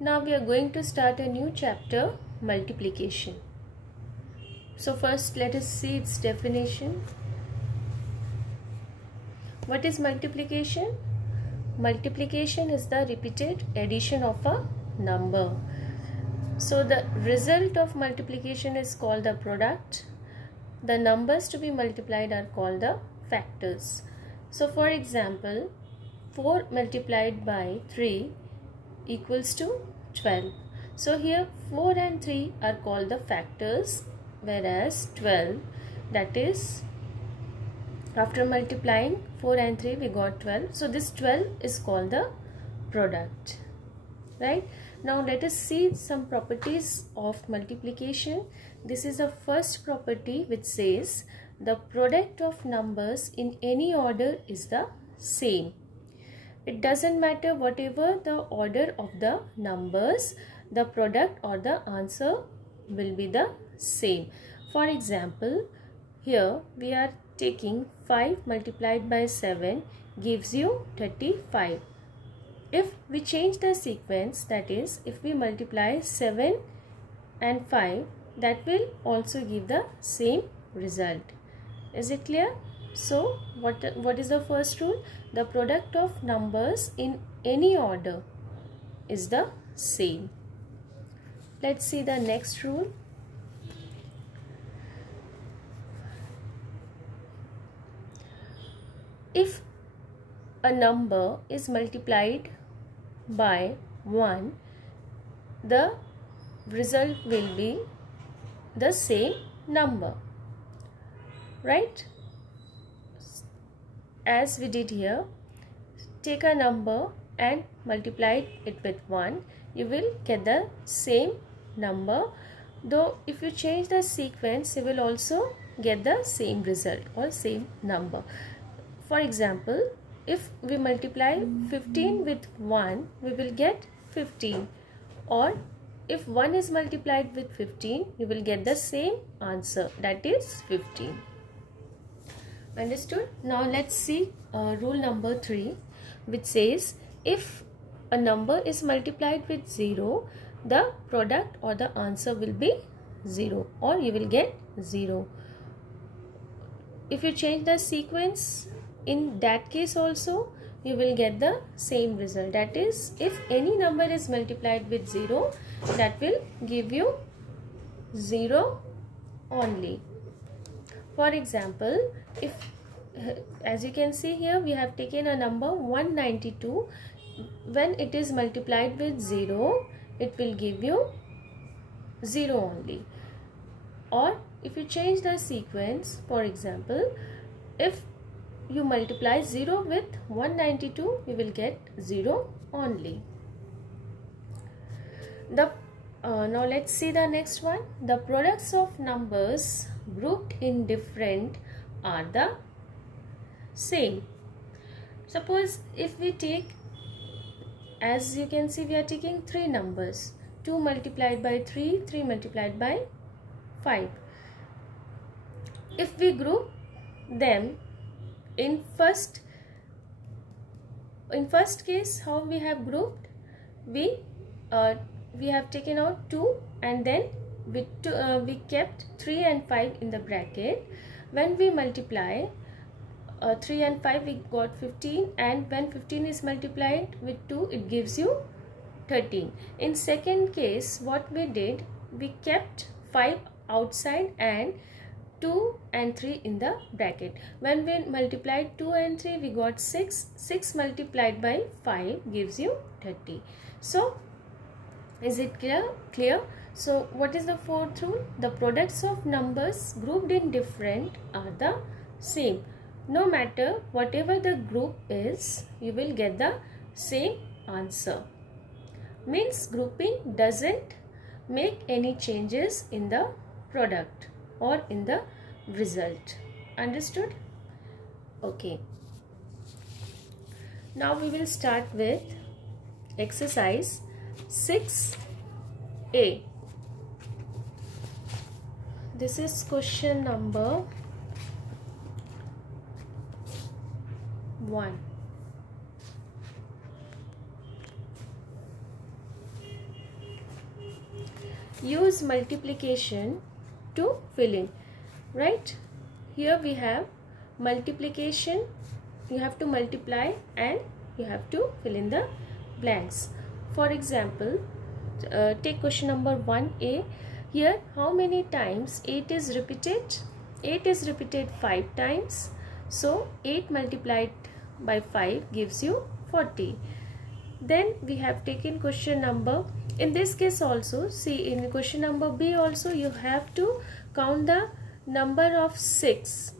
Now we are going to start a new chapter, multiplication. So first let us see its definition. What is multiplication? Multiplication is the repeated addition of a number. So the result of multiplication is called the product. The numbers to be multiplied are called the factors. So for example, 4 multiplied by 3 equals to 12. So here 4 and 3 are called the factors, whereas 12, that is, after multiplying 4 and 3 we got 12. So this 12 is called the product. Right? Now let us see some properties of multiplication. This is the first property, which says the product of numbers in any order is the same. It doesn't matter whatever the order of the numbers, the product or the answer will be the same. For example, here we are taking 5 multiplied by 7 gives you 35. If we change the sequence, that is, if we multiply 7 and 5, that will also give the same result. Is it clear? So what is the first rule? The product of numbers in any order is the same. Let's see the next rule. If a number is multiplied by 1, the result will be the same number, right? As we did here, take a number and multiply it with 1, you will get the same number. Though if you change the sequence, you will also get the same result or same number. For example, if we multiply 15 with 1, we will get 15. Or if 1 is multiplied with 15, you will get the same answer, that is 15. Understood? Now let's see rule number 3, which says if a number is multiplied with 0, the product or the answer will be 0, or you will get 0. If you change the sequence, in that case also you will get the same result. That is, if any number is multiplied with 0, that will give you 0 only. For example, if as you can see here, we have taken a number 192. When it is multiplied with 0, it will give you 0 only. Or if you change the sequence, for example, if you multiply 0 with 192, you will get 0 only. Now let's see the next one. The products of numbers grouped in different are the same. Suppose if we take, as you can see, we are taking 3 numbers, 2 multiplied by 3, 3 multiplied by 5. If we group them in first case, how we have grouped? We have taken out 2 and then we kept 3 and 5 in the bracket. When we multiply 3 and 5, we got 15, and when 15 is multiplied with 2, it gives you 13. In second case, what we did, we kept 5 outside and 2 and 3 in the bracket. When we multiplied 2 and 3, we got 6. 6 multiplied by 5 gives you 30. So, is it clear? So, what is the fourth rule? The products of numbers grouped in different are the same. No matter whatever the group is, you will get the same answer. Means grouping doesn't make any changes in the product or in the result. Understood? Okay. Now we will start with exercise 6A. This is question number 1. use multiplication to fill in, right? Here we have multiplication, you have to multiply and you have to fill in the blanks. For example, take question number 1a. Here, how many times 8 is repeated? 8 is repeated 5 times. So 8 multiplied by 5 gives you 40. Then we have taken question number, in this case also, see in question number B also you have to count the number of 6.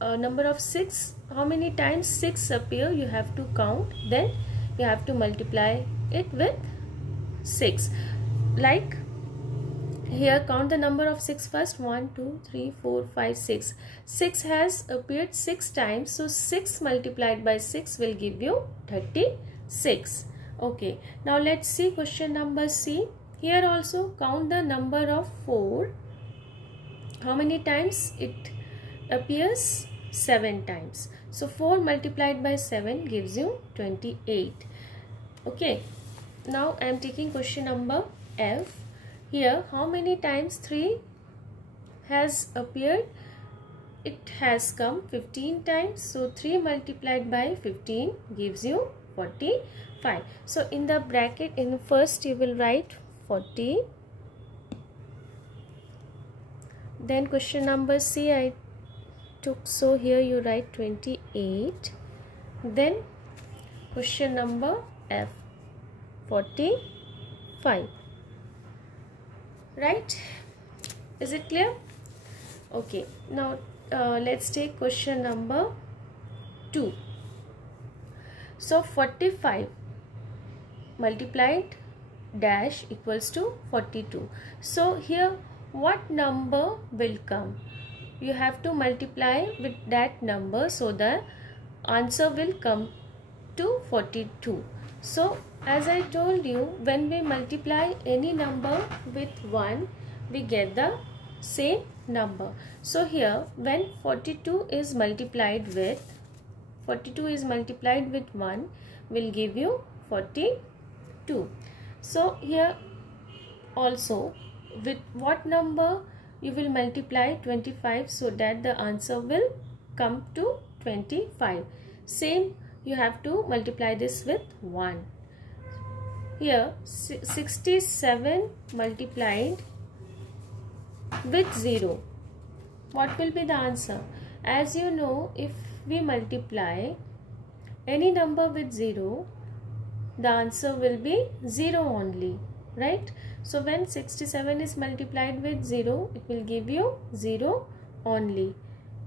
Number of 6, how many times 6 appear you have to count, then you have to multiply it with 6. Like here, count the number of 6 first. 1, 2, 3, 4, 5, 6. 6 has appeared 6 times. So 6 multiplied by 6 will give you 36. Okay. Now let's see question number C. Here also count the number of 4. How many times it appears? 7 times. So 4 multiplied by 7 gives you 28. Okay. Now I am taking question number F. Here, how many times 3 has appeared? It has come 15 times. So 3 multiplied by 15 gives you 45. So in the bracket, in first you will write 40. Then question number C I took. So here you write 28. Then question number F, 45. Right? Is it clear? Okay. Now let's take question number 2. So 45 multiplied dash equals to 42. So here what number will come? You have to multiply with that number, so the answer will come to 42. So as I told you, when we multiply any number with 1, we get the same number. So here when 42 is multiplied with 1 will give you 42. So here also, with what number you will multiply 25, so that the answer will come to 25. Same, you have to multiply this with 1. Here 67 multiplied with 0. What will be the answer? As you know, if we multiply any number with 0, the answer will be 0 only, right? So when 67 is multiplied with 0, it will give you 0 only.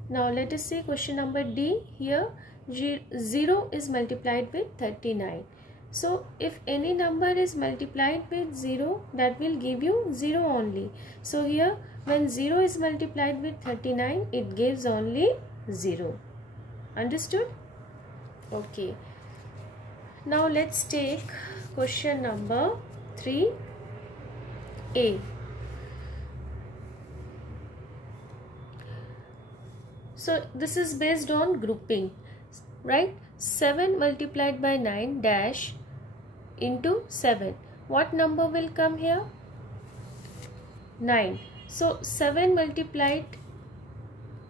Now let us see question number D. Here 0 is multiplied with 39. So if any number is multiplied with 0, that will give you 0 only. So here when 0 is multiplied with 39, it gives only 0. Understood? Okay. Now let's take question number 3A. So this is based on grouping, right? 7 multiplied by 9 dash into 7. What number will come here? 9. So 7 multiplied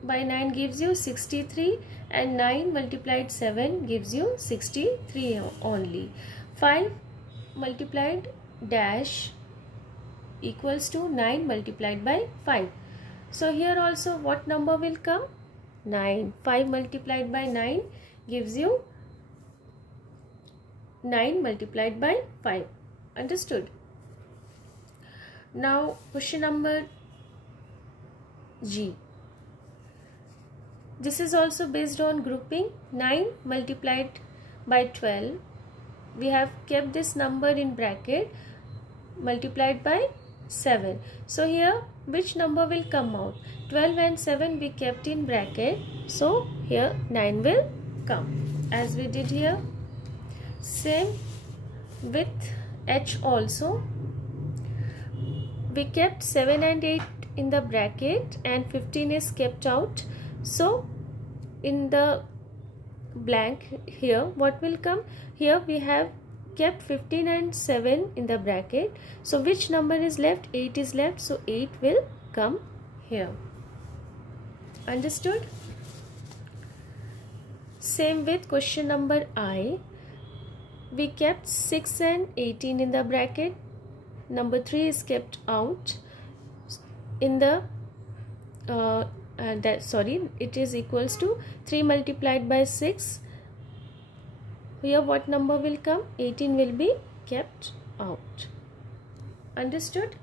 by 9 gives you 63, and 9 multiplied 7 gives you 63 only. 5 multiplied dash equals to 9 multiplied by 5. So here also what number will come? 9. 5 multiplied by 9 gives you 9 multiplied by 5. Understood? Now question number G. This is also based on grouping. 9 multiplied by 12. We have kept this number in bracket, multiplied by 7. So here which number will come out? 12 and 7 we kept in bracket. So here 9 will come, as we did here. Same with H also. We kept 7 and 8 in the bracket and 15 is kept out. So in the blank here what will come? Here we have kept 15 and 7 in the bracket. So which number is left? 8 is left. So 8 will come here. Understood? Same with question number I. We kept 6 and 18 in the bracket. Number 3 is kept out in the it is equals to 3 multiplied by 6. Here what number will come? 18 will be kept out. Understood?